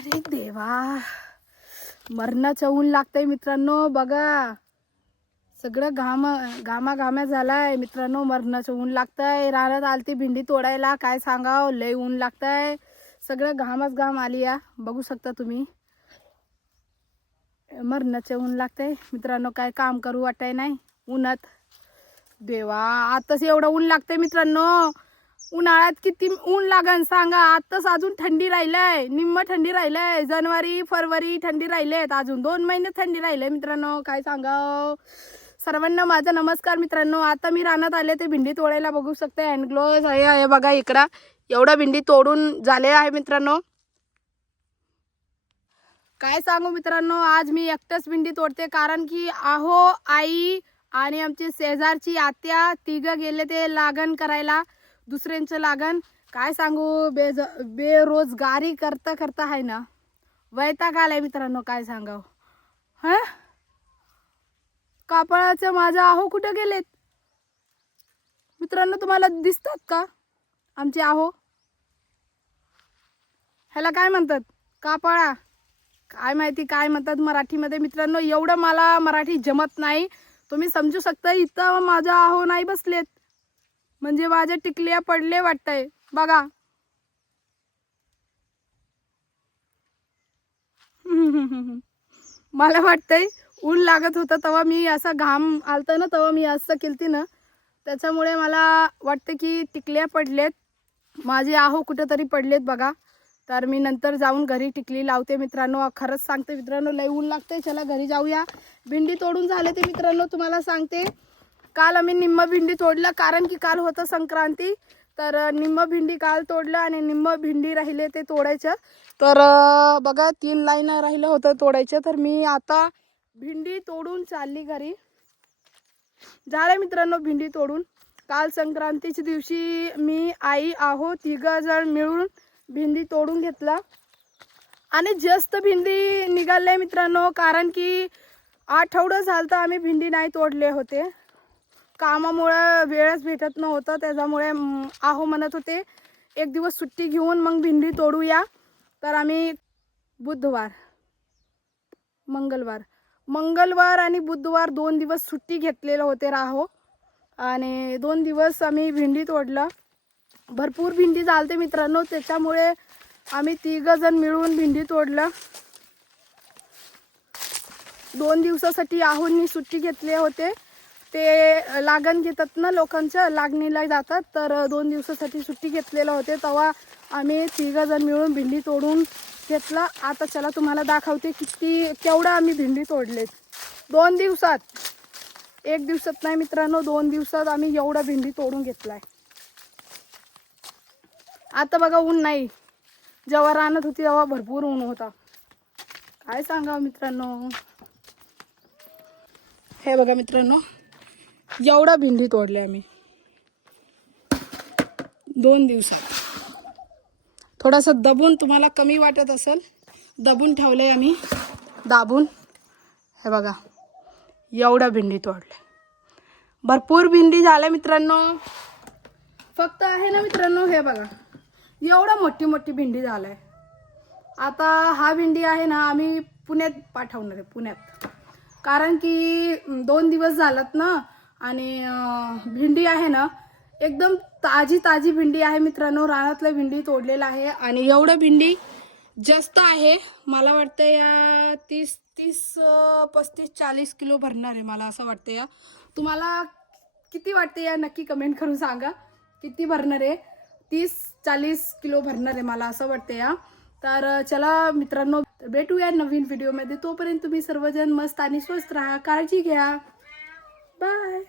अरे देवा, मरणाचं ऊन लागतंय मित्रांनो. बघा सगळं घामा झालाय मित्रांनो. मरणाचं ऊन लागतंय. रानात आलती भेंडी तोडायला, काय सांगाव, लय ऊन लागतंय. सगळं घामच घाम आली या, बघू शकता तुम्ही. मरणाचं ऊन लागतंय मित्रांनो. काय काम करू वाटाय नाही उन्हात. देवा, आताच एवढं ऊन लागतंय मित्रांनो. उन्हाळ्यात किती ऊन लागन सांगा. आताच अजून थंडी राहिलंय, निम्म थंडी राहिलंय. जानेवारी फरवरी थंडी राहिलेत, अजून 2 महिने थंडी राहिले मित्रांनो. काय सांगाव. सर्वांना माझा नमस्कार मित्रांनो. आता मी रानात आले ते भेंडी तोडायला, बघू शकते हँड ग्लोव्ज आहे बघा. इकडं एवढा भेंडी तोडून झाले आहे मित्रांनो. काय सांगू मित्रांनो, आज मी एकटंच भेंडी तोडते, कारण की आई आणि आमची शेजारची आत्या तिघं गेले ते लागण करायला, दुसऱ्यांचं लागण. काय सांगू, बेरोजगारी करता करता आहे ना वैताग आलाय मित्रांनो. काय सांगाव. कापळाचं माझा कुठे गेलेत मित्रांनो? तुम्हाला दिसतात का आमचे ह्याला काय म्हणतात? कापळा, काय माहिती काय म्हणतात मराठीमध्ये मित्रांनो. एवढं मला मराठी जमत नाही, तुम्ही समजू शकता. इथं माझा नाही बसलेत, म्हणजे माझ्या टिकल्या पडले वाटतंय बघा. मला वाटतंय ऊन लागत होतं तेव्हा मी असा घाम आलता ना, तेव्हा मी असं केलती ना, त्याच्यामुळे मला वाटतं की टिकल्या पडलेत माझे. कुठेतरी पडलेत बघा. तर मी नंतर जाऊन घरी टिकली लावते मित्रांनो. खरंच सांगते मित्रांनो, लय ऊन लागते. चला घरी जाऊया. भेंडी तोडून झाले ते मित्रांनो. तुम्हाला सांगते, काल आम्ही निम्म भेंडी तोडलं, कारण की काल होतं संक्रांती. तर निम्म भेंडी काल तोडलं आणि निम्म भेंडी राहिले ते तोडायचं. तर बघा 3 लाईन राहिलं होतं तोडायचं. तर मी आता भेंडी तोडून चालली घरी. झालं मित्रांनो भेंडी तोडून. काल संक्रांतीच्या दिवशी मी आई तिघं जण मिळून भेंडी तोडून घेतला आणि जास्त भेंडी निघाले मित्रांनो, कारण की आठवडं झालं तर आम्ही भेंडी नाही तोडले होते. कामामुळे वेळच भेटत नव्हतं, त्याच्यामुळे म्हणत होते एक दिवस सुट्टी घेऊन मग भेंडी तोडूया. तर आम्ही मंगळवार आणि बुधवार 2 दिवस सुट्टी घेतलेलं होते आणि 2 दिवस आम्ही भेंडी तोडलं. भरपूर भेंडी झालते मित्रांनो, त्याच्यामुळे आम्ही 3 जण मिळून भेंडी तोडलं. 2 दिवसासाठी आहोंनी सुट्टी घेतले होते. ते लागण घेतात ना, लोकांच्या लागणीला जातात. तर 2 दिवसासाठी सुट्टी घेतलेलं होते, तेव्हा आम्ही 3 जण मिळून भेंडी तोडून घेतला. आता चला तुम्हाला दाखवते केवढं आम्ही भेंडी तोडलेत 2 दिवसात. 1 दिवसात नाही मित्रांनो, 2 दिवसात आम्ही एवढा भेंडी तोडून घेतलाय. आता बघा ऊन नाही, जेव्हा रानात होती तेव्हा भरपूर ऊन होता. काय सांगावं मित्रांनो. हे बघा मित्रांनो, एवढा भेंडी तोडले आम्ही 2 दिवसात. थोडासा दबून, तुम्हाला कमी वाटत असेल, दबून ठेवले आम्ही, दाबून. हे बघा एवढा भेंडी तोडले. भरपूर भेंडी झाल्या मित्रांनो. फक्त आहे ना मित्रांनो, हे बघा एवढा मोठी मोठी भेंडी झालाय. आता भेंडी आहे ना, आम्ही पुण्यात पाठवणार आहे, पुण्यात. कारण की 2 दिवस झालात ना, आणि भेंडी आहे ना एकदम ताजी भेंडी आहे मित्रांनो. रानातलं भेंडी तोडलेलं आहे आणि एवढं भेंडी जास्त आहे. मला वाटतं या 30, 35, 40 किलो भरणार आहे, मला असं वाटतं. या तुम्हाला किती वाटते या नक्की कमेंट करून सांगा. किती भरणार आहे? 30-40 किलो भरणार आहे, मला असं वाटतं या. तर चला मित्रांनो, भेटूया नवीन व्हिडिओमध्ये. तोपर्यंत तुम्ही सर्वजण मस्त आणि स्वस्त राहा. काळजी घ्या. बाय.